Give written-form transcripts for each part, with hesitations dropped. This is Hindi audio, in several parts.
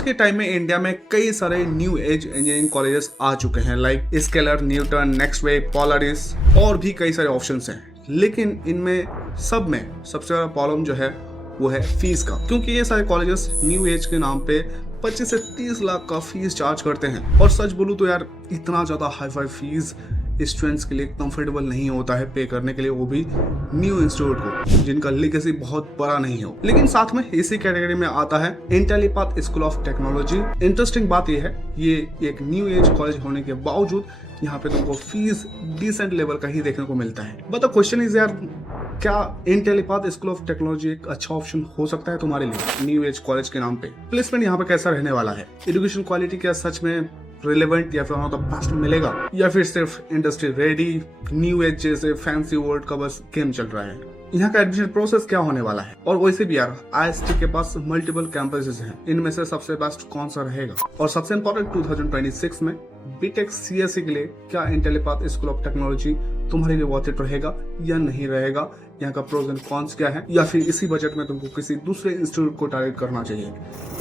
आज के टाइम में इंडिया में कई सारे न्यू एज इंजीनियरिंग कॉलेजेस आ चुके हैं, like scalar, Newton, next wave, Polaris और भी कई सारे ऑप्शंस हैं। लेकिन इनमें सब में सबसे बड़ा प्रॉब्लम जो है वो है फीस का, क्योंकि ये सारे कॉलेजेस न्यू एज के नाम पे 25 से 30 लाख का फीस चार्ज करते हैं। और सच बोलूं तो यार इतना ज्यादा हाई फाई फीस स्टूडेंट्स के लिए कंफर्टेबल नहीं होता है पे करने के लिए, वो भी न्यू इंस्टीट्यूट को जिनका लेगेसी बहुत बड़ा नहीं हो। लेकिन साथ में इसी कैटेगरी में आता है इंटेलीपाथ स्कूल ऑफ टेक्नोलॉजी। इंटरेस्टिंग बात यह है, ये एक न्यू एज कॉलेज होने के बावजूद यहाँ पे तुमको फीस डिसेंट लेवल का ही देखने को मिलता है। बट द क्वेश्चन इज यार, क्या इंटेलीपाथ स्कूल ऑफ टेक्नोलॉजी एक अच्छा ऑप्शन हो सकता है तुम्हारे लिए न्यू एज कॉलेज के नाम पे? प्लेसमेंट यहाँ पे कैसा रहने वाला है? एजुकेशन क्वालिटी क्या सच में रिलेवेंट या फिर वन ऑफ द बेस्ट मिलेगा, या फिर सिर्फ इंडस्ट्री रेडी न्यू एज जैसे फैंसी वर्ड का बस गेम चल रहा है? यहाँ का एडमिशन प्रोसेस क्या होने वाला है? और वैसे भी यार IST के पास मल्टीपल कैंपसेस हैं, इनमें से सबसे बेस्ट कौन सा रहेगा? और सबसे इम्पोर्टेंट 2026 में बीटेक CSE के लिए क्या इंटेलीपाथ स्कूल ऑफ टेक्नोलॉजी तुम्हारे लिए वर्थ इट रहेगा या नहीं रहेगा? यहाँ का प्रोज एंड कॉन्स क्या है, या फिर इसी बजट में तुमको किसी दूसरे इंस्टीट्यूट को टारगेट करना चाहिए?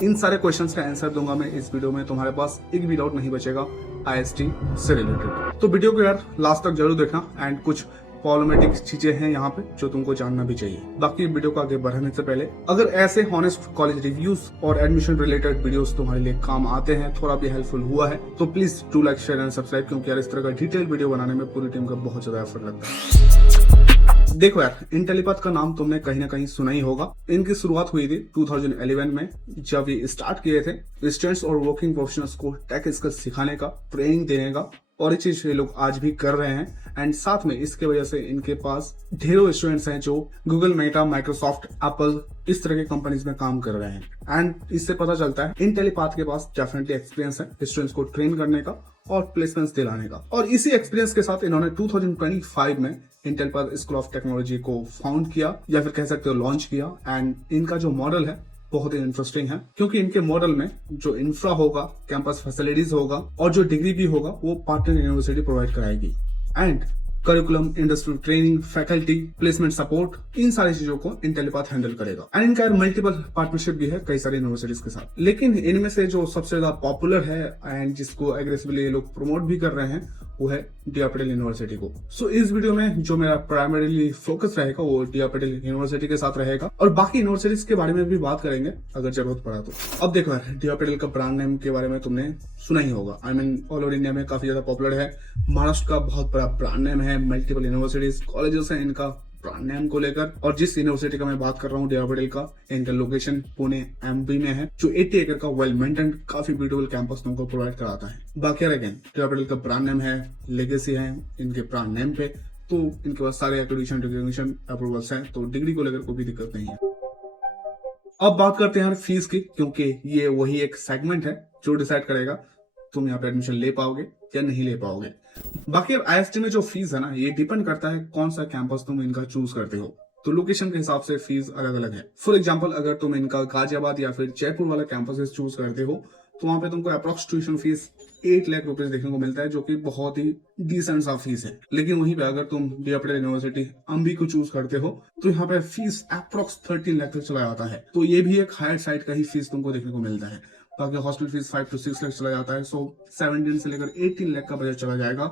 इन सारे क्वेश्चंस का आंसर दूंगा मैं इस वीडियो में। तुम्हारे पास एक भी डाउट नहीं बचेगा IST से रिलेटेड। तो वीडियो को यार लास्ट तक जरूर देखना, एंड कुछ प्रॉब्लमेटिक चीजें हैं यहाँ पे जो तुमको जानना भी चाहिए। बाकी वीडियो को आगे बढ़ाने से पहले अगर ऐसे हॉनेस्ट कॉलेज रिव्यूज और एडमिशन रिलेटेड वीडियोस तुम्हारे लिए काम आते हैं, थोड़ा भी हेल्पफुल हुआ है, तो please do like, share and subscribe, क्योंकि यार इस तरह का डिटेल वीडियो बनाने में पूरी टीम का बहुत ज्यादा एफर्ट लगता है। देखो यार, इंटेलीपाथ का नाम तुमने कहीं ना कहीं सुना ही होगा। इनकी शुरुआत हुई थी 2011 में, जब ये स्टार्ट किए थे स्टूडेंट्स और वर्किंग प्रोफेशनल्स को टेक स्किल्स सिखाने का, ट्रेनिंग देने का, और ये चीज ये लोग आज भी कर रहे हैं। एंड साथ में इसके वजह से इनके पास ढेरों स्टूडेंट्स हैं जो गूगल, मेटा, माइक्रोसॉफ्ट, एप्पल इस तरह के कंपनीज में काम कर रहे हैं। एंड इससे पता चलता है इंटेलीपाथ के पास डेफिनेटली एक्सपीरियंस है स्टूडेंट्स को ट्रेन करने का और प्लेसमेंट्स दिलाने का। और इसी एक्सपीरियंस के साथ इन्होंने 2025 में इंटेलीपाथ स्कूल ऑफ टेक्नोलॉजी को फाउंड किया, या फिर कह सकते हो लॉन्च किया। एंड इनका जो मॉडल है बहुत ही इंटरेस्टिंग है, क्योंकि इनके मॉडल में जो इंफ्रा होगा, कैंपस फैसिलिटीज होगा और जो डिग्री भी होगा वो पार्टनर यूनिवर्सिटी प्रोवाइड कराएगी। And curriculum, industrial training, faculty, placement support, इन सारी चीजों को इंटेलीपाथ हैंडल करेगा। एंड इनका मल्टीपल पार्टनरशिप भी है कई सारी यूनिवर्सिटीज के साथ। लेकिन इनमें से जो सबसे ज्यादा पॉपुलर है एंड जिसको एग्रेसिवली ये लोग प्रमोट भी कर रहे हैं, वो है डी आर पटेल यूनिवर्सिटी को। सो इस वीडियो में जो मेरा प्राइमरीली फोकस रहेगा वो डी आर पटेल यूनिवर्सिटी के साथ रहेगा, और बाकी यूनिवर्सिटीज के बारे में भी बात करेंगे अगर जरूरत पड़ा तो। अब देखो यार, डी आर पटेल का ब्रांड नेम के बारे में तुमने सुना ही होगा। I mean all over India में काफी ज्यादा पॉपुलर है। महाराष्ट्र का बहुत बड़ा ब्रांड नेम है, मल्टीपल यूनिवर्सिटीज, कॉलेजेस है इनका ब्रांड नेम को लेकर। और जिस यूनिवर्सिटी का मैं बात कर रहा हूँ डी आर पटेल का, इनका लोकेशन पुणे MP में है, जो 80 एकड़ का वेल मेंटेन्ड काफी ब्यूटीफुल कैंपस तुमको प्रोवाइड कराता है। बाकी अगेन डी आर पटेल का ब्रांड नेम है, लेगेसी है इनके ब्रांड नेम पे, तो इनके पास सारे एक्रेडिटेशन, रिकॉग्निशन, अप्रूवल्स हैं, तो डिग्री को लेकर कोई भी दिक्कत नहीं है। अब बात करते हैं यार फीस की, क्योंकि ये वही एक सेगमेंट है जो डिसाइड करेगा तुम यहाँ पे एडमिशन ले पाओगे या नहीं ले पाओगे। बाकी IST में जो फीस है ना, ये डिपेंड करता है कौन सा कैंपस तुम इनका चूज करते हो, तो लोकेशन के हिसाब से फीस अलग अलग है। फॉर एग्जांपल, अगर तुम इनका गाजियाबाद या फिर जयपुर वाला कैंपस चूज करते हो, तो वहां पे तुमको अप्रोक्स ट्यूशन फीस 8 लाख रुपए देखने को मिलता है, जो कि बहुत ही डिसेंट सा फीस है। लेकिन वहीं पे अगर तुम डी आर पटेल यूनिवर्सिटी अम्बी को चूज करते हो, तो यहाँ पे फीस अप्रोक्स 13 लाख तक चला जाता है। तो ये भी एक हायर साइड का ही फीस तुमको देखने को मिलता है। बाकी हॉस्टल फीस 5 से 6 लाख चला जाता है। सो 17 से लेकर 18 लाख का बजट चला जाएगा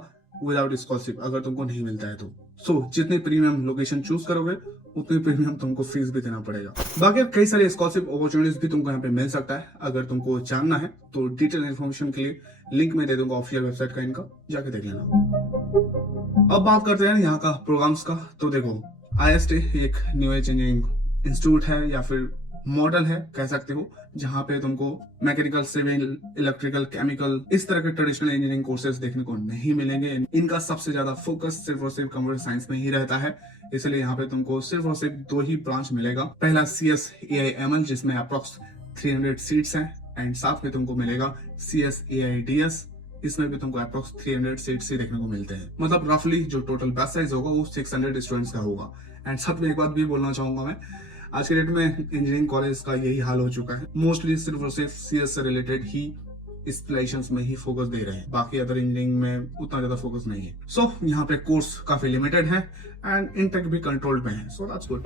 विदाउट स्कॉलरशिप अगर तुमको नहीं मिलता है तो। सो जितने प्रीमियम लोकेशन चूज करोगे उतनी प्रीमियम तुमको फीस भी देना पड़ेगा। बाकी कई सारे स्कॉलरशिप अपॉर्चुनिटीज भी तुमको यहाँ पे मिल सकता है। अगर तुमको जानना है तो डिटेल इन्फॉर्मेशन के लिए लिंक में दे दूंगा ऑफिशियल वेबसाइट का, इनका जाके देख लेना। अब बात करते हैं यहाँ का प्रोग्राम्स का। तो देखो, IST एक न्यू एज इंजीनियरिंग इंस्टीट्यूट है या फिर मॉडल है कह सकते हो, जहाँ पे तुमको मैकेनिकल, सिविल, इलेक्ट्रिकल, केमिकल इस तरह के ट्रेडिशनल इंजीनियरिंग कोर्सेज देखने को नहीं मिलेंगे। इनका सबसे ज्यादा फोकस सिर्फ और सिर्फ कंप्यूटर साइंस में ही रहता है, इसलिए यहाँ पे तुमको सिर्फ और सिर्फ 2 ही ब्रांच मिलेगा। पहला CS AI ML जिसमें अप्रोक्स 300 सीट्स हैं, एंड साथ में तुमको मिलेगा CS AI DS, इसमें भी तुमको अप्रोक्स 300 सीट्स ही देखने को मिलते हैं। मतलब रफली जो टोटल बैच साइज होगा वो 600 स्टूडेंट्स का होगा। एंड साथ में एक बात भी बोलना चाहूंगा मैं, आज के डेट में इंजीनियरिंग कॉलेज का यही हाल हो चुका है, मोस्टली सिर्फ और सिर्फ CS से रिलेटेड ही स्पेशलाइजेशंस में ही फोकस दे रहे हैं, बाकी अदर इंजीनियरिंग में उतना ज्यादा फोकस नहीं है। सो यहाँ पे कोर्स काफी लिमिटेड है एंड इनटेक भी कंट्रोल्ड में है, सो दैट्स गुड।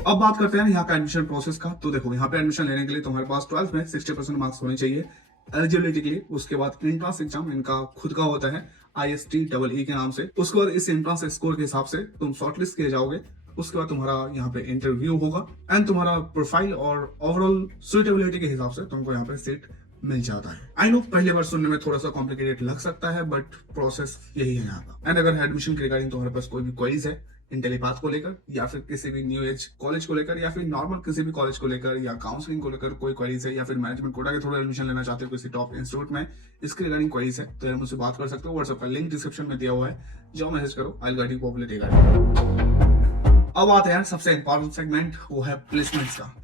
अब बात करते हैं यहाँ का एडमिशन प्रोसेस का। तो देखो यहाँ पे एडमिशन लेने के लिए तुम्हारे पास 12th में 60% मार्क्स होने चाहिए एलिजिबिलिटी के लिए। उसके बाद एंट्रेंस एग्जाम इनका खुद का होता है ISTEE के नाम से। उसके बाद इस एंट्रेंस स्कोर के हिसाब से तुम शॉर्टलिस्ट किए जाओगे। उसके बाद तुम्हारा यहाँ पे इंटरव्यू होगा एंड तुम्हारा प्रोफाइल और ओवरऑल सुटेबिलिटी के हिसाब से तुमको यहाँ पे सीट मिल जाता है। आई नो पहली बार सुनने में थोड़ा सा कॉम्प्लिकेटेड लग सकता है, बट प्रोसेस यही है यहाँ का। एंड अगर एडमिशन के रिगार्डिंग तुम्हारे पास कोई भी क्वेरीज है इंटेलीपाथ को लेकर या फिर किसी भी न्यू एज कॉलेज को लेकर या फिर नॉर्मल किसी भी कॉलेज को लेकर या काउंसलिंग को लेकर कोई क्वेरीज है या फिर मैनेजमेंट कोटा के थ्रू एडमिशन लेना चाहते हो किसी टॉप इंस्टीट्यूट में, इसके रिगार्डिंग क्वेरीज है तो यार मुझसे बात कर सकते हो। व्हाट्सएप का लिंक डिस्क्रिप्शन में दिया हुआ है, जाओ मैसेज करो, I will guide you popular guide. अब आते हैं सबसे इंपॉर्टेंट सेगमेंट, वो है प्लेसमेंट्स का।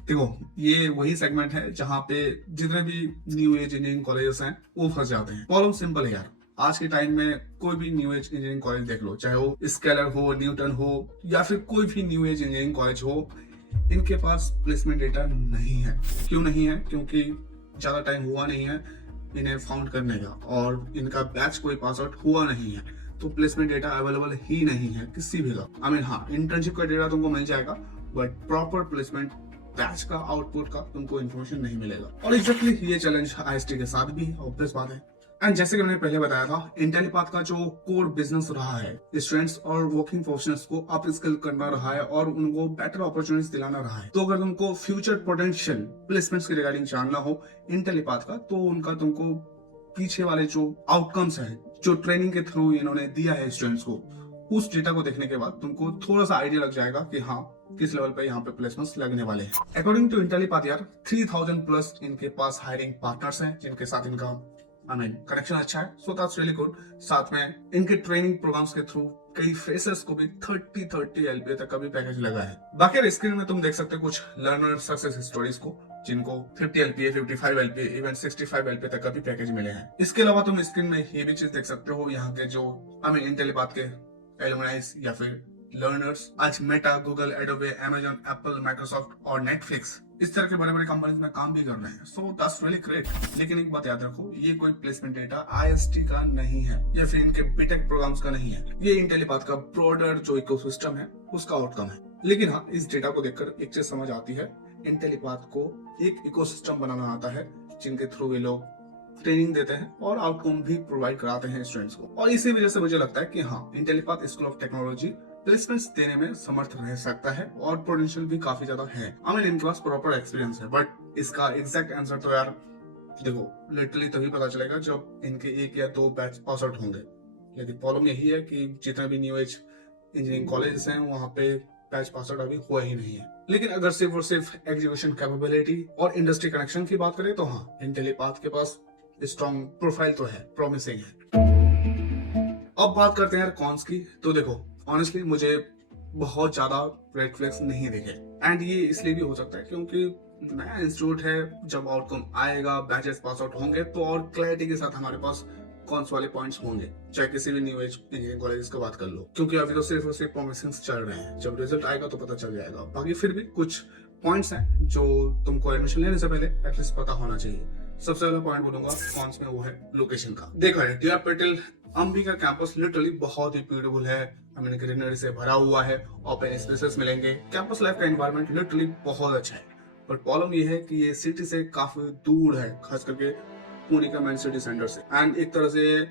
देखो ये वही सेगमेंट है जहां पे जितने भी न्यू एज इंजीनियरिंग कॉलेजेस हैं वो फंस जाते हैं। प्रॉब्लम सिंपल है यार, आज के टाइम में कोई भी न्यू एज इंजीनियरिंग कॉलेज देख लो, चाहे वो स्केलर हो, न्यूटन हो या फिर कोई भी न्यू एज इंजीनियरिंग कॉलेज हो, इनके पास प्लेसमेंट डेटा नहीं है। क्यों नहीं है? क्योंकि ज्यादा टाइम हुआ नहीं है इन्हें फाउंड करने का और इनका बैच कोई पास आउट हुआ नहीं है, तो प्लेसमेंट डेटा अवेलेबल ही नहीं है किसी भी का। आई मीन हाँ, इंटर्नशिप का डेटा तुमको मिल जाएगा बट प्रॉपर प्लेसमेंट बैच का आउटपुट का तुमको इन्फॉर्मेशन नहीं मिलेगा। और एग्जैक्टली ये चैलेंज IST के साथ भी ऑब्वियस बात है। एंड जैसे कि मैंने पहले बताया था, इंटेलीपाथ का जो कोर बिजनेस रहा है स्टूडेंट्स और वर्किंग प्रोफेशनल्स को अप स्किल करना रहा है और उनको बेटर अपॉर्चुनिटीज दिलाना रहा है। तो अगर तुमको फ्यूचर पोटेंशियल प्लेसमेंट्स के रिगार्डिंग जानना हो इंटेलीपाथ का, तो उनका तुमको पीछे वाले जो आउटकम्स है, जो ट्रेनिंग के थ्रू इन्होंने दिया है स्टूडेंट्स को, उस डेटा को देखने के बाद तुमको थोड़ा सा आइडिया लग जाएगा कि हाँ किस लेवल पे यहाँ पे प्लेसमेंट्स लगने वाले हैं। अकॉर्डिंग टू इंटेलीपाथ यार 3000 प्लस इनके पास हायरिंग पार्टनर्स हैं जिनके साथ इनका कनेक्शन अच्छा है, सो दैट्स रियली गुड। साथ में इनके ट्रेनिंग प्रोग्राम्स के थ्रू कई फ्रेशर्स को भी 30 LPA तक का भी पैकेज लगा है। बाकी स्क्रीन में तुम देख सकते हो कुछ लर्नर सक्सेस स्टोरीज को जिनको 50 LPA, 55 LPA, इवन 65 LPA तक का भी पैकेज मिले हैं। इसके अलावा तुम स्क्रीन में ये भी चीज देख सकते हो, यहाँ के जो इंटेलीपाथ के एलुमनाइज या फिर लर्नर्स आज Meta, Google, Adobe, Amazon, Apple, Microsoft और नेटफ्लिक्स इस तरह के बड़े बड़े कंपनीज में काम भी कर रहे हैं। So that's really great. लेकिन एक बात याद रखो, ये कोई प्लेसमेंट डेटा IST का नहीं है या फिर इनके बीटेक प्रोग्राम्स का नहीं है। ये इंटेलीपाथ का ब्रॉडर जो इकोसिस्टम है उसका आउटकम है। लेकिन हाँ, इस डेटा को देखकर एक चीज समझ आती है, इंटेलीपाथ को एक इकोसिस्टम बनाना आता है जिनके थ्रू ये लोग ट्रेनिंग देते हैं और आउटकम भी प्रोवाइड कराते हैं स्टूडेंट्स को। और इसी वजह से मुझे लगता है कि हाँ, इंटेलीपाथ स्कूल ऑफ टेक्नोलॉजी प्लेसमेंट्स देने में समर्थ रह सकता है और पोटेंशियल भी काफी ज्यादा है। इनके पास प्रॉपर एक्सपीरियंस है, बट इसका एग्जैक्ट आंसर तो यार देखो लिटरली तभी पता चलेगा जब इनके 1 या 2 बैच पास आउट होंगे। लेकिन प्रॉब्लम यही है कि जितने भी न्यू एज इंजीनियरिंग कॉलेजेस हैं वहाँ पे बैच पास आउट अभी हुआ ही नहीं है। लेकिन अगर सिर्फ और सिर्फ एग्जीक्यूशन कैपेबिलिटी और इंडस्ट्री कनेक्शन की बात करें तो हाँ, इंटेलीपाथ के पास स्ट्रॉन्ग प्रोफाइल तो है, प्रॉमिसिंग है। अब बात करते हैं यार कॉन्स की। तो देखो ऑनेस्टली मुझे बहुत ज्यादा रेड फ्लैग्स नहीं दिखे, एंड ये इसलिए भी हो सकता है क्योंकि नया इंस्टीट्यूट है। जब आउटकम आएगा, बैचेस पास आउट होंगे तो और क्लैरिटी के साथ हमारे पास कॉन्स वाले पॉइंट्स होंगे, चाहे किसी भी न्यू एज इंजीनियरिंग कॉलेज की बात कर लो, क्योंकि अभी तो सिर्फ और सिर्फ प्रॉमिसिंग चल रहे हैं। जब रिजल्ट आएगा तो पता चल जाएगा। बाकी फिर भी कुछ पॉइंट्स हैं जो तुमको एडमिशन लेने से पहले एटलीस्ट पता होना चाहिए। सबसे पहला पॉइंट बोलूंगा कॉन्स में, वो है लोकेशन का। देखो DR पटेल अम्बी का कैंपस लिटरली बहुत ही ब्यूटीफुल है, ग्रीनरी से भरा हुआ है, ओपन स्पेसेस मिलेंगे, कैंपस लाइफ का एनवायरनमेंट लिटरली बहुत अच्छा है। बट प्रॉब्लम ये है कि ये सिटी से काफी दूर है, खास करके पुणे का मेन सिटी सेंटर से, एंड एक तरह से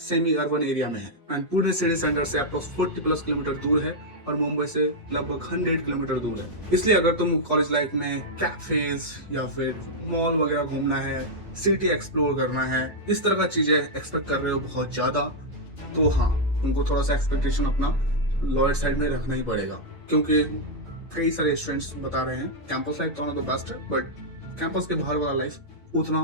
सेमी अर्बन एरिया में है। एंड पुणे सिटी सेंटर से अप्रोक्स 40+ किलोमीटर दूर है और मुंबई से लगभग 100 किलोमीटर दूर है। इसलिए अगर तुम कॉलेज लाइफ में कैफेज या फिर मॉल वगैरह घूमना है, सिटी एक्सप्लोर करना है, इस तरह का चीजें एक्सपेक्ट कर रहे हो बहुत ज्यादा, तो हाँ तुमको थोड़ा सा एक्सपेक्टेशन अपना लोअर साइड में रखना ही पड़ेगा। क्योंकि कई सारे स्टूडेंट्स बता रहे हैं कैंपस लाइफ तो बेस्ट है, बट कैंपस के बाहर वाला लाइफ उतना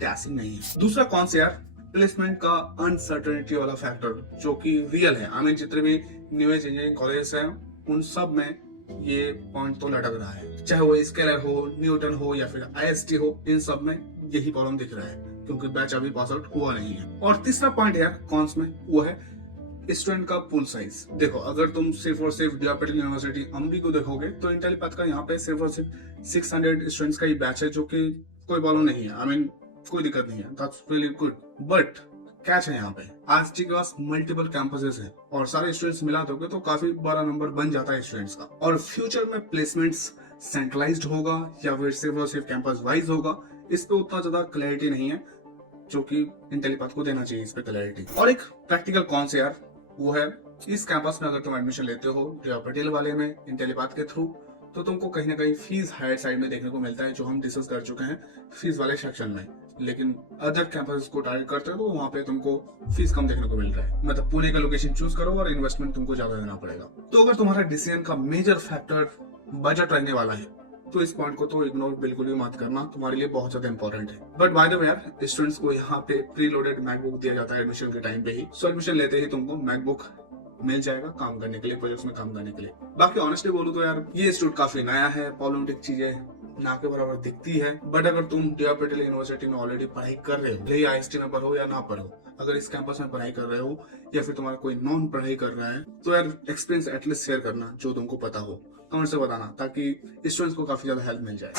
टैक्सिंग नहीं है। दूसरा कौन से यार, प्लेसमेंट का अनसर्टेनिटी वाला फैक्टर जो कि रियल है। जितने भी न्यू एज इंजीनियरिंग कॉलेज हैं उन सब में ये पॉइंट तो लटक रहा है, चाहे वो स्केलर हो, न्यूटन हो या फिर IST हो, इन सब में यही प्रॉब्लम दिख रहा है क्योंकि बैच अभी पास आउट हुआ नहीं है। और तीसरा पॉइंट यार कॉन्स में, वो है स्टूडेंट का पूल साइज। देखो अगर तुम सिर्फ और सिर्फ DR पटेल यूनिवर्सिटी अम्बी को देखोगे तो इंटेलीपाथ का यहाँ पे सिर्फ और सिर्फ 600 स्टूडेंट्स का ही बैच है, जो कि कोई प्रॉब्लम नहीं है। कोई दिक्कत नहीं है, that's really good. But catch है यहाँ पे, आईएसटी के पास मल्टीपल कैंपसेस हैं और सारे स्टूडेंट्स मिला दोगे तो काफी बड़ा नंबर बन जाता है स्टूडेंट्स का। और फ्यूचर में प्लेसमेंट्स सेंट्रलाइज्ड होगा या फिर सिर्फ और सिर्फ कैंपस वाइज होगा, इस पे उतना ज्यादा क्लैरिटी नहीं है, जो कि इंटेलीपाथ को देना चाहिए इस पे क्लैरिटी। और एक प्रैक्टिकल कौन से यार, वो है इस कैंपस में अगर तुम एडमिशन लेते हो या पटेल वाले में इंटेलीपाथ के थ्रू, तो तुमको कहीं ना कहीं फीस हायर साइड में देखने को मिलता है, जो हम डिस्कस कर चुके हैं फीस वाले सेक्शन में। लेकिन अदर कैंपस को टारगेट करते हो तो वहाँ पे तुमको फीस कम देखने को मिल रहा है, मतलब पुणे का लोकेशन चूज करो और इन्वेस्टमेंट तुमको ज्यादा देना पड़ेगा। तो अगर तुम्हारा डिसीजन का मेजर फैक्टर बजट रहने वाला है तो इस पॉइंट को तो इग्नोर बिल्कुल भी मत करना, तुम्हारे लिए बहुत ज्यादा इंपॉर्टेंट है। बट बाय द वे यार, स्टूडेंट्स को यहाँ पे प्री लोडेड मैकबुक दिया जाता है एडमिशन के टाइम पे ही। सो एडमिशन लेते ही तुमको मैकबुक मिल जाएगा काम करने के लिए, प्रोजेक्ट्स में काम करने के लिए। बाकी ऑनेस्टली बोलूं तो यार ये इंस्टीट्यूट काफी नया है, पॉलिटिक चीजें ना के बराबर दिखती है। बट अगर तुम डी आर पटेल यूनिवर्सिटी में ऑलरेडी पढ़ाई कर रहे हो, भले ही आईएसटी में पढ़ो या ना पढ़ो, अगर इस कैंपस में पढ़ाई कर रहे हो या फिर तुम्हारा कोई नॉन पढ़ाई कर रहा है, तो यार एक्सपीरियंस एटलीस्ट शेयर करना जो तुमको पता हो, कमेंट से बताना, ताकि स्टूडेंट्स को काफी ज्यादा हेल्प मिल जाए।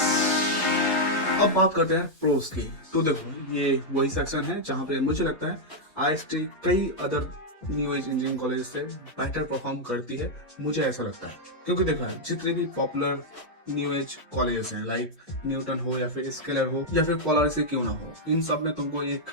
अब बात करते हैं प्रोस की। तो देखो ये वही सेक्शन है जहाँ पे मुझे लगता है आईएसटी कई other new age engineering college से बेटर परफॉर्म करती है, मुझे ऐसा लगता है। क्योंकि देखा है जितने भी पॉपुलर न्यू एज कॉलेजेस हैं, लाइक न्यूटन हो या फिर स्केलर हो या फिर पोलारिस क्यों ना हो, इन सब में तुमको एक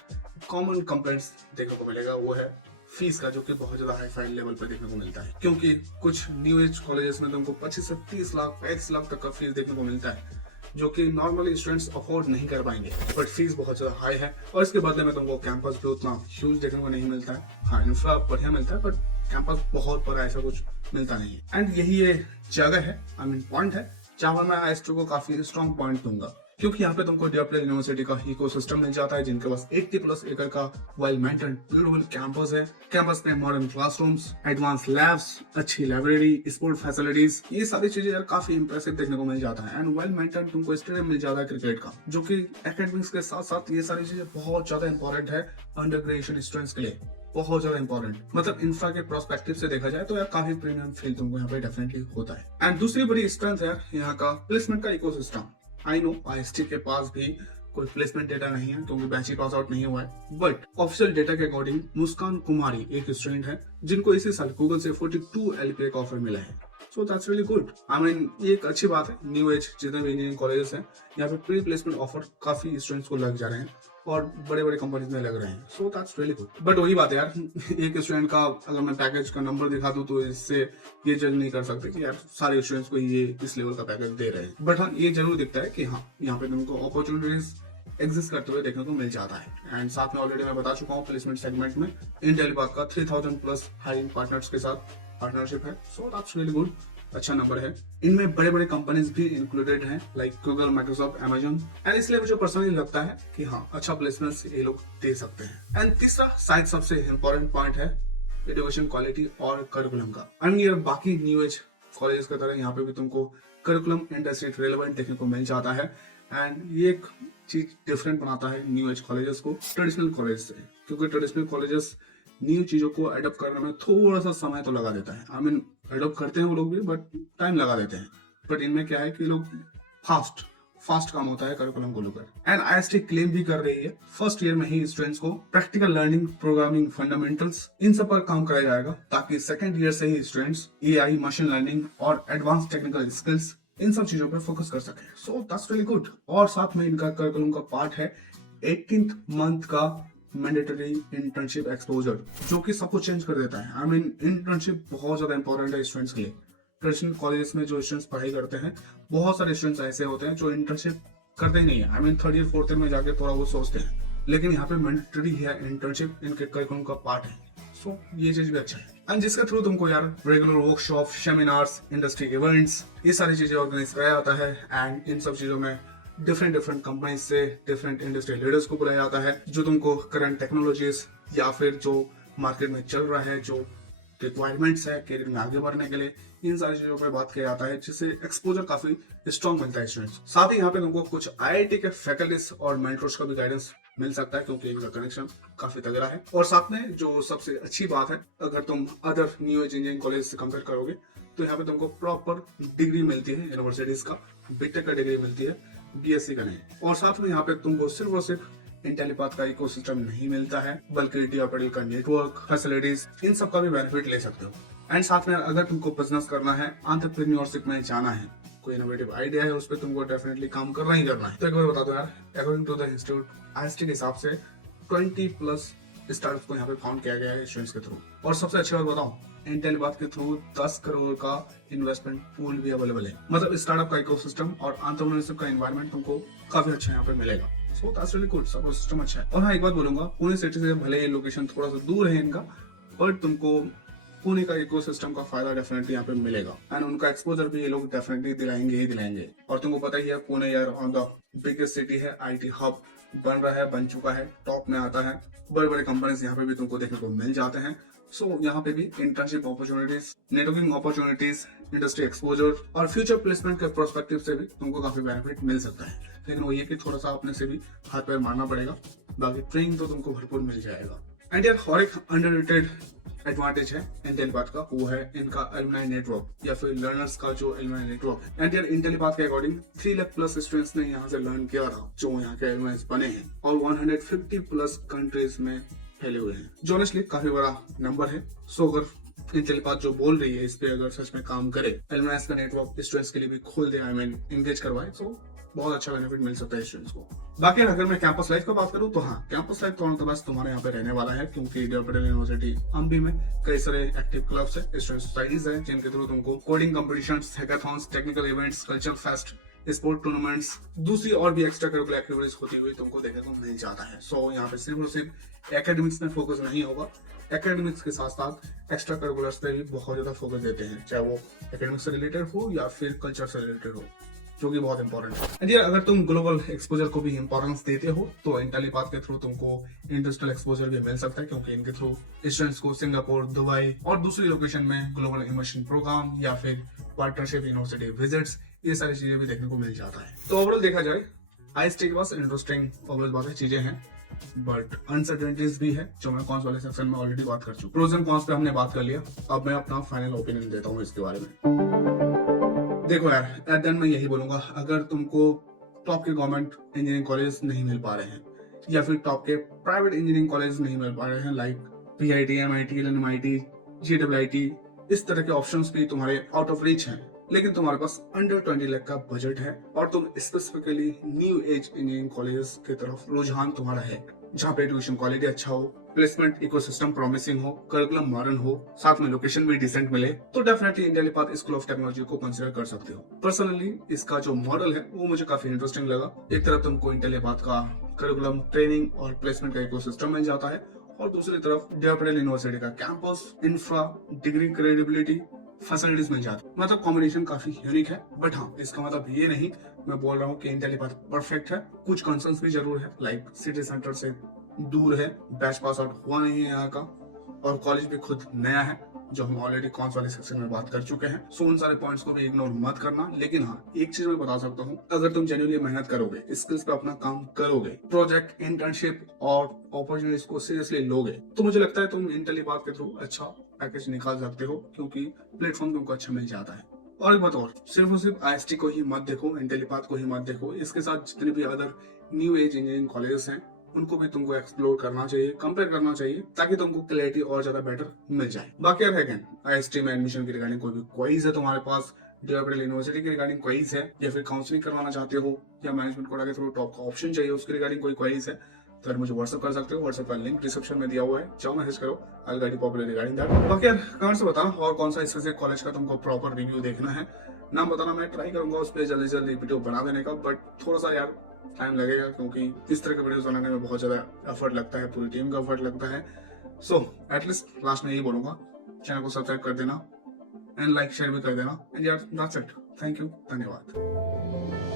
कॉमन कंप्लेंट्स देखने को मिलेगा, वो है फीस का, जो कि बहुत ज्यादा हाई फाई लेवल पर देखने को मिलता है। क्योंकि कुछ न्यू एज कॉलेजेस में तुमको 25 से 30 लाख 35 लाख तक का फीस देखने को मिलता है, जो कि नॉर्मली स्टूडेंट्स अफोर्ड नहीं कर पाएंगे। बट फीस बहुत ज्यादा हाई है और इसके बदले में तुमको कैंपस भी उतना ह्यूज देखने को नहीं मिलता है। हाँ, इंफ्रा बढ़िया मिलता है बट कैंपस बहुत बड़ा ऐसा कुछ मिलता नहीं है। एंड यही ये जगह है, आई मीन पॉइंट है, जहाँ पर मैं आईएसटी को काफी स्ट्रॉन्ग पॉइंट दूंगा। क्योंकि यहाँ पे तुमको डी आर पटेल यूनिवर्सिटी का इकोसिस्टम मिल जाता है, जिनके पास 80+ एकड़ का वेल मेंटेन्ड ब्यूटीफुल कैंपस है। कैंपस में मॉडर्न क्लासरूम्स, एडवांस लैब्स, अच्छी लाइब्रेरी, स्पोर्ट फैसिलिटीज, ये सारी चीजें यार काफी इंप्रेसिव देखने को मिल जाता है। एंड वेल मेंटेन्ड तुमको स्टेडियम मिल जाता है क्रिकेट का, जो कि एकेडमिक्स के साथ साथ ये सारी चीजें बहुत ज्यादा इंपॉर्टेंट है अंडर ग्रेजुएशन स्टूडेंट्स के लिए, बहुत ज्यादा इंपॉर्टेंट। मतलब इंफ्रा के प्रोस्पेक्टिव से देखा जाए तो यार काफी प्रीमियम फील तुमको यहाँ पे डेफिनेटली होता है। एंड दूसरी बड़ी स्ट्रेंथ है यहाँ का प्लेसमेंट का इकोसिस्टम। आई नो आईएसटी के पास भी कोई प्लेसमेंट डेटा नहीं है क्योंकि बैच ही पास आउट नहीं हुआ है, बट ऑफिशियल डेटा के अकॉर्डिंग मुस्कान कुमारी एक स्टूडेंट है जिनको इसी साल गूगल से 42 LPA का ऑफर मिला है। So that's really good. I mean ये एक अच्छी बात है, न्यू एज जितने भी इंजीनियरिंग कॉलेजेस हैं यहाँ पे प्री प्लेसमेंट ऑफर काफी स्टूडेंट्स को लग जा रहे हैं और बड़े बड़े कंपनीज में लग रहे हैं। So that's really good. But वही बात है यार, एक स्टूडेंट का अगर मैं पैकेज का नंबर दिखा दूं तो इससे ये जज नहीं कर सकते कि यार सारे स्टूडेंट्स को ये इस लेवल का पैकेज दे रहे हैं। बट हाँ, ये जरूर दिखता है कि हाँ यहाँ पे तुमको अपॉर्चुनिटीज एग्जिस्ट करते हुए देखने को मिल जाता है। एंड साथ में ऑलरेडी मैं बता चुका हूँ प्लेसमेंट सेगमेंट में इंटेलीपाथ का 3000+ हायरिंग पार्टनर्स के साथ पार्टनरशिप है। सो दैट्स रियली गुड, अच्छा नंबर है। इनमें बड़े बड़े कंपनीज भी इंक्लूडेड हैं like Google, Microsoft, Amazon. And इसलिए मुझे पर्सनली लगता है कि हाँ अच्छा प्लेसमेंट्स ये लोग दे सकते हैं। एंड तीसरा शायद सबसे इम्पोर्टेंट पॉइंट है एजुकेशन क्वालिटी और करिकुलम का। एंड ये बाकी न्यू एज कॉलेज की तरह यहाँ पे भी तुमको करिकुलम इंडस्ट्री रिलेवेंट देखने को मिल जाता है। एंड ये एक चीज डिफरेंट बनाता है न्यू एज कॉलेजेस को ट्रेडिशनल कॉलेज से, क्योंकि ट्रेडिशनल कॉलेजेस न्यू चीजों को अडॉप्ट करने में थोड़ा सा समय तो लगा देता है। आई मीन अडॉप्ट करते हैं वो लोग भी बट टाइम लगा देते हैं। बट इनमें क्या है कि लोग फास्ट काम होता है करिकुलम को लेकर। एंड आईएसटी क्लेम भी कर रही है फर्स्ट ईयर में ही स्टूडेंट्स को प्रैक्टिकल लर्निंग, प्रोग्रामिंग फंडामेंटल्स, इन सब पर काम कराया जाएगा ताकि सेकंड ईयर से ही स्टूडेंट्स एआई, मशीन लर्निंग और एडवांस टेक्निकल स्किल्स, इन सब चीजों पर फोकस कर सके। So that's really good. और साथ में इनका करिकुलम का पार्ट है 18th मंथ का मैंडेटरी इंटर्नशिप एक्सपोजर, जो कि सब कुछ चेंज कर देता है। आई मीन इंटर्नशिप बहुत ज्यादा इंपॉर्टेंट है स्टूडेंट्स के लिए। ट्रेडिशनल कॉलेजेस में जो स्टूडेंट्स पढ़ाई करते हैं, बहुत सारे स्टूडेंट्स ऐसे होते हैं जो इंटर्नशिप करते ही नहीं है। I mean 3rd year 4th year में जाके थोड़ा वो सोचते हैं, लेकिन यहाँ पे मैंडेटरी है इंटर्नशिप, इनके करिकुलम का पार्ट है। सो ये चीज भी अच्छा है। एंड जिसके थ्रू तुमको यार regular workshop, seminars, industry events, ये सारी चीजें ऑर्गेनाइज कराया जाता है। एंड इन सब चीजों में डिफरेंट कंपनीज से डिफरेंट इंडस्ट्री लीडर्स को बुलाया जाता है, जो तुमको करंट टेक्नोलॉजीज या फिर जो मार्केट में चल रहा है, जो रिक्वायरमेंट्स है कैरियर में आगे बढ़ने के लिए, इन सारी चीजों पर बात किया जाता है, जिससे एक्सपोजर काफी स्ट्रॉन्ग मिलता है स्टूडेंट्स। साथ ही यहाँ पे तुमको कुछ आईआईटी के फैकल्टीज और मेंटर्स का भी गाइडेंस मिल सकता है, क्योंकि इनका कनेक्शन काफी तगड़ा है। और साथ में जो सबसे अच्छी बात है, अगर तुम other new age engineering college से कंपेयर करोगे तो यहाँ पे तुमको प्रॉपर डिग्री मिलती है यूनिवर्सिटीज का, बीटेक का डिग्री मिलती है, बीएससी का नहीं। और साथ में यहाँ पे तुमको सिर्फ और सिर्फ इंटेलीपाथ का इकोसिस्टम नहीं मिलता है, बल्कि DRPDL का नेटवर्क, फैसिलिटीज, इन सब का भी बेनिफिट ले सकते हो। एंड साथ में अगर तुमको बिजनेस करना है, एंटरप्रेन्योरशिप में जाना है, कोई इनोवेटिव आइडिया है, उस पर तुमको डेफिनेटली काम करना ही करना है। तो एक बार बता दो यार, according to the institute IST के हिसाब से 20+ स्टार्टअप को यहाँ पे फाउंड किया गया है इंश्योरेंस के थ्रू। और सबसे अच्छी बात बताऊं, इंटेलीपाथ के थ्रू 10 करोड़ का इन्वेस्टमेंट पूल भी अवेलेबल है। मतलब स्टार्टअप का इकोसिस्टम और एंटरप्रेन्योरशिप का एनवायरनमेंट तुमको काफी अच्छा यहाँ पे मिलेगा। सो दैट्स रियली गुड, सब सिस्टम अच्छा है। और हाँ, एक बात बोलूंगा, पुणे सिटी से भले ये लोकेशन थोड़ा सा दूर है इनका, बट तुमको पुणे का इकोसिस्टम का फायदा डेफिनेटली यहाँ पे मिलेगा। एंड उनका एक्सपोजर भी ये लोग डेफिनेटली दिलाएंगे ही दिलाएंगे। और तुमको पता ही है, पुणे यार ऑन द बिगेस्ट सिटी है, IT हब बन रहा है, बन चुका है, टॉप में आता है, बड़े बड़े कंपनीज यहाँ पे भी तुमको देखने को मिल जाते हैं। सो यहाँ पे भी internship opportunities, networking opportunities, industry exposure और फ्यूचर प्लेसमेंट के प्रोस्पेक्टिव से भी तुमको काफी बेनिफिट मिल सकता है। लेकिन वो ये कि थोड़ा सा अपने से भी हाथ पैर मारना पड़ेगा, बाकी ट्रेनिंग तो तुमको भरपूर मिल जाएगा। एंड यार, और एक अंडररेटेड एडवांटेज है इंटेलीपाथ का, वो है इनका एलुमनाई नेटवर्क या फिर लर्नर्स का जो एलुमनाई नेटवर्क है। एंड यार, इंटेलीपाथ के अकॉर्डिंग 3 लाख प्लस स्टूडेंट्स ने यहाँ से लर्न किया था, जो यहाँ के एलुमनाइज बने हैं, और 150+ कंट्रीज में फैले हुए हैं, जो ऑनेस्टली काफी बड़ा नंबर है। सो अगर इंटेलीपाथ जो बोल रही है, इस पे अगर सच में काम करे, एलुमनाइज का नेटवर्क स्टूडेंट्स के लिए भी खोल दे, एंगेज करवाए, तो बहुत अच्छा बेनिफिट मिल सकता है स्टूडेंट्स को। बाकी अगर मैं कैंपस लाइफ का बात करूं तो हाँ, कैंपस लाइफ तो बस तुम्हारे यहाँ पे रहने वाला है, क्योंकि DRPDL यूनिवर्सिटी अम्बी में कई सारे एक्टिव क्लब्स है, स्टूडेंट सोसाइटीज है, जिनके थ्रू तुमको coding competitions, hackathons, technical events, cultural fest, sport tournaments, दूसरी और भी एक्स्ट्रा करिकुलर एक्टिविटीज होती हुई तुमको देखने को मिल जाता है। सो यहाँ पे सिर्फ और सिर्फ एकेडमिक्स में फोकस नहीं होगा, एकेडमिक्स के साथ साथ एक्स्ट्रा करिकुलर्स पे भी बहुत ज्यादा फोकस देते हैं, चाहे वो एकेडमिक्स से रिलेटेड हो या फिर कल्चर से रिलेटेड हो, जो कि बहुत इंपॉर्टेंट है। एंड अगर तुम ग्लोबल एक्सपोजर को भी इंपॉर्टेंस देते हो, तो इंटेलीपाथ के थ्रू तुमको इंडस्ट्रियल एक्सपोजर भी मिल सकता है, क्योंकि इनके थ्रू स्टूडेंट्स को सिंगापुर, दुबई और दूसरी लोकेशन में ग्लोबल इमर्शन प्रोग्राम या फिर पार्टनरशिप यूनिवर्सिटी विजिट्स, ये सारी चीजें भी देखने को मिल जाता है। तो ओवरऑल देखा जाए, IST के पास इंटरेस्टिंग और चीजें हैं, बट अनसर्टेनिटीज भी है, जो मैं कॉन्स वाले सेक्शन में ऑलरेडी बात कर चुका। प्रोज एंड कॉन्स पे हमने बात कर लिया, अब मैं अपना फाइनल ओपिनियन देता हूँ इसके बारे में। देखो यार, एट द एंड मैं यही बोलूंगा, अगर तुमको टॉप के गवर्नमेंट इंजीनियरिंग कॉलेज नहीं मिल पा रहे हैं, या फिर टॉप के प्राइवेट इंजीनियरिंग कॉलेज नहीं मिल पा रहे हैं, like PIT, MIT, LMIT, GWIT, इस तरह के ऑप्शंस भी तुम्हारे आउट ऑफ रीच हैं, लेकिन तुम्हारे पास अंडर 20 लाख का बजट है, और तुम specifically new age engineering colleges की तरफ रुझान तुम्हारा है, जहाँ पे एजुकेशन क्वालिटी अच्छा हो, प्लेसमेंट इकोसिस्टम प्रॉमिसिंग हो, करिकुलम मॉडर्न हो, साथ में लोकेशन भी डिसेंट मिले, तो डेफिनेटली इंटेलीपाथ स्कूल ऑफ टेक्नोलॉजी को कंसीडर कर सकते हो। पर्सनली इसका जो मॉडल है वो मुझे काफी इंटरेस्टिंग लगा। एक तरफ तुमको इंटेलीपाथ का करिकुलम, ट्रेनिंग और प्लेसमेंट का इकोसिस्टम मिल जाता है, और दूसरी तरफ DRPDL यूनिवर्सिटी का campus, infra, degree credibility, facilities मिल जाती है। मतलब कॉम्बिनेशन काफी यूनिक है। बट हाँ, इसका मतलब ये नहीं मैं बोल रहा हूँ कि इंटेलीपाथ परफेक्ट है, कुछ कंसर्न्स भी जरूर है, लाइक सिटी सेंटर से दूर है, बैच पास आउट हुआ नहीं है यहाँ का, और कॉलेज भी खुद नया है, जो हम ऑलरेडी कॉन्स वाले सेक्शन में बात कर चुके हैं। सो उन सारे पॉइंट्स को भी इग्नोर मत करना। लेकिन हाँ, एक चीज मैं बता सकता हूँ, अगर तुम जेन्युइनली मेहनत करोगे, स्किल्स पे अपना काम करोगे, प्रोजेक्ट, इंटर्नशिप और अपॉर्चुनिटीज को सीरियसली लोगे, तो मुझे लगता है तुम इंटेलीपाथ के थ्रू अच्छा पैकेज निकाल सकते हो, क्योंकि प्लेटफॉर्म तुमको अच्छा मिल जाता है। और एक बात और, सिर्फ और सिर्फ IST को ही मत देखो, इंटेलीपाथ को ही मत देखो, इसके साथ जितने भी other new age engineering colleges हैं उनको भी तुमको एक्सप्लोर करना चाहिए, कंपेयर करना चाहिए, ताकि तुमको क्लैरिटी और ज्यादा बेटर मिल जाए। बाकी यार अगेन, IST में एडमिशन की रिगार्डिंग कोई भी क्वेरीज है तुम्हारे पास, DRPDL यूनिवर्सिटी की रिगार्डिंग क्वेरीज है, या फिर काउंसलिंग करवाना चाहते हो, या मैनेजमेंट कोटा के थ्रू टॉप का ऑप्शन चाहिए, उसकी रिगार्डिंग कोई क्वेरीज है, तो यार मुझे व्हाट्सअप कर सकते हो। व्हाट्सअप का लिंक डिस्क्रिप्शन में दिया हुआ है, जाओ मैसेज करो, I will guide you properly regarding that. बाकी यार कमेंट से बताना और कौन सा स्पेसिफिक कॉलेज का तुमको प्रॉपर रिव्यू देखना है, नाम बताना, मैं ट्राई करूंगा उस पर जल्दी जल्दी वीडियो बना देने का। बट थोड़ा सा यार टाइम लगेगा, क्योंकि इस तरह के वीडियोस बनाने में बहुत ज्यादा एफर्ट लगता है, पूरी टीम का एफर्ट लगता है। सो एटलीस्ट लास्ट में यही बोलूंगा, चैनल को सब्सक्राइब कर देना एंड लाइक शेयर भी कर देना। एंड यार दैट्स इट, थैंक यू, धन्यवाद।